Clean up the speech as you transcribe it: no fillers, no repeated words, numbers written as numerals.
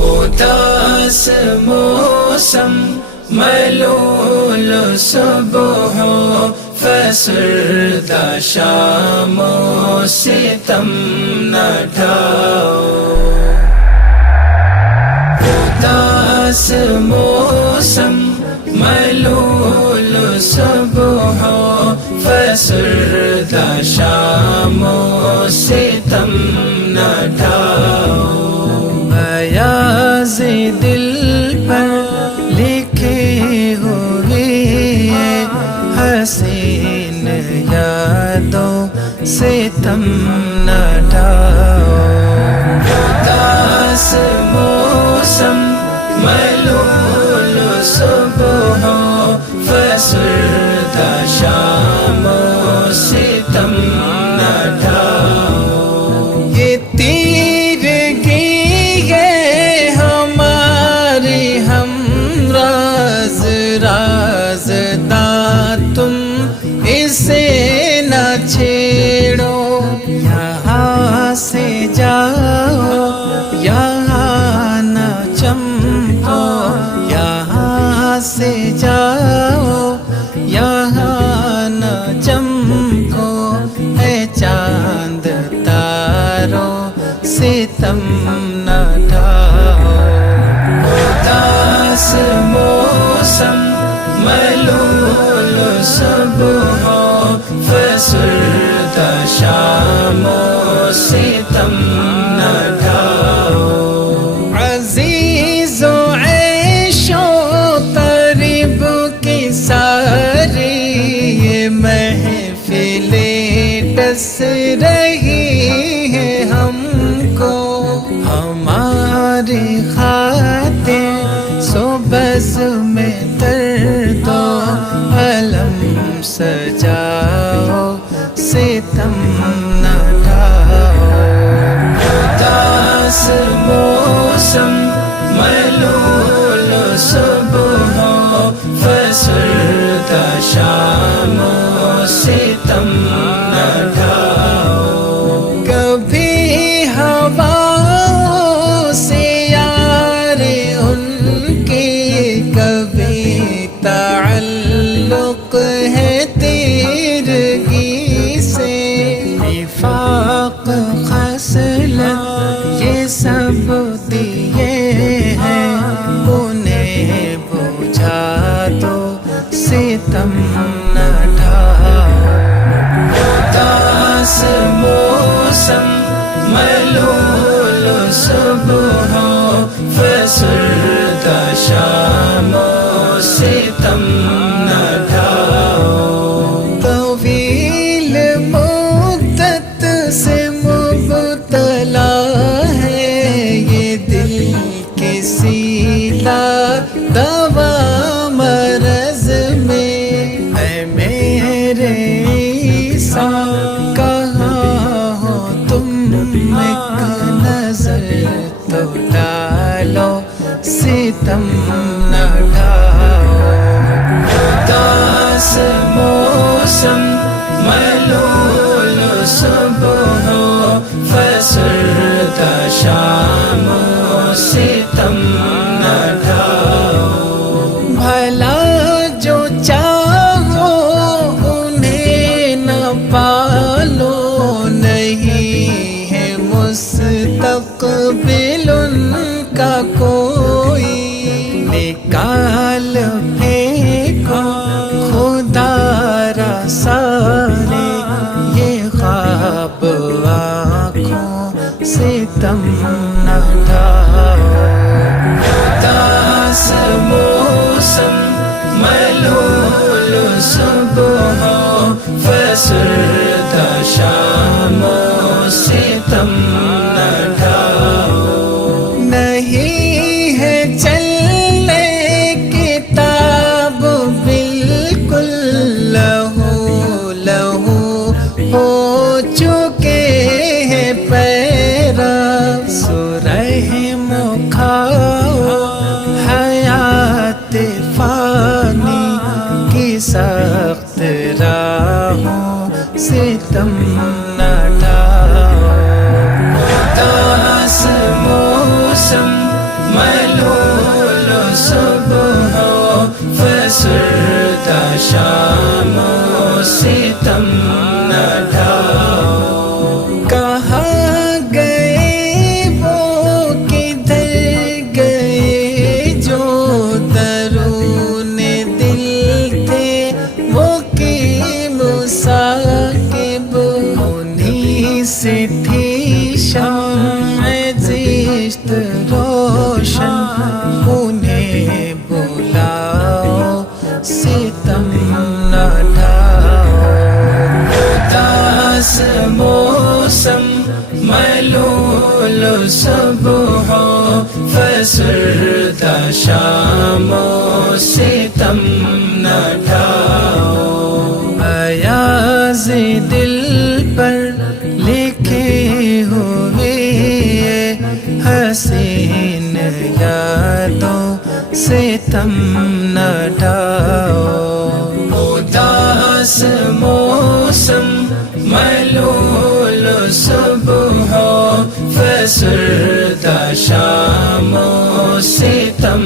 اداس موسم ملول صبح فسردہ شام و ستم نہ ڈھاؤ اداس موسم ملول صبح فسردہ شام و ستم نہ ڈھاؤ بیاض دل پر لکھی ہوئی حسین یادوں سے تم نہ ڈھاؤ اداس موسم ملول صبح فسردہ شام و ستم نہ ڈھاؤ یہ تیرگی ہے ہماری ہم راز رازداں تم اسے نہ چھیڑو یہاں سے جاؤ یہاں نہ چمکو یہاں سے جاؤ یہاں نہ چمکو اے چاند تاروں ستم نہ ڈھاؤ اداس موسم ملول صبح فسردہ شام و ستم نہ ڈھاؤ عزیز و عیش و قریب کی ساری یہ محفلیں ڈس رہی ہے ہم کو ہماری خاطر صبح میں درد و علم سجاؤ ستم نہ ڈھاؤ اداس موسم ملول صبح فسردہ شام و ستم نہ ڈھاؤ کبھی ہواؤں سے یار ان کی کبھی تعلق ہے تیرگی سے نفاق خصلت یہ سب دیے ہیں انہیں بجھا دو ستم نہ ڈھاؤ اداس موسم ملول صبح فسردہ شام و ستم نہ ڈھاؤ طویل مدت سے مبتلا ہے یہ دل کسی دوا مرض میں اے میرے عیسیٰ کہاں ہو تم ایک نظر تو ڈالو ستم نہ ڈھاؤ اداس موسم ملول صبح فسردہ شام و ستم نہ ڈھاؤ بھلا جو چاہو انہیں نہ پالو نہیں ہے مستقبل ان کا کوئی نکال پھینکو خدا را سارے یہ خواب آنکھوں ستم نہ ڈھاؤ اداس موسم ملول صبح فسردہ شام و ستم نہ ڈھاؤ نہیں ہے چلنے کتاب بالکل لہو لہو ہو چکے ہیں پیرا سرحم بہشت روشن انہیں بلاؤ ستم نہ ڈھاؤ اداس موسم ملول صبح فسردہ شام و ستم نہ ڈھاؤ ایاز دل پر لکھے ہوئے حسین یادوں ستم نہ ڈھاؤ اداس موسم ملول صبح فسردہ شام و ستم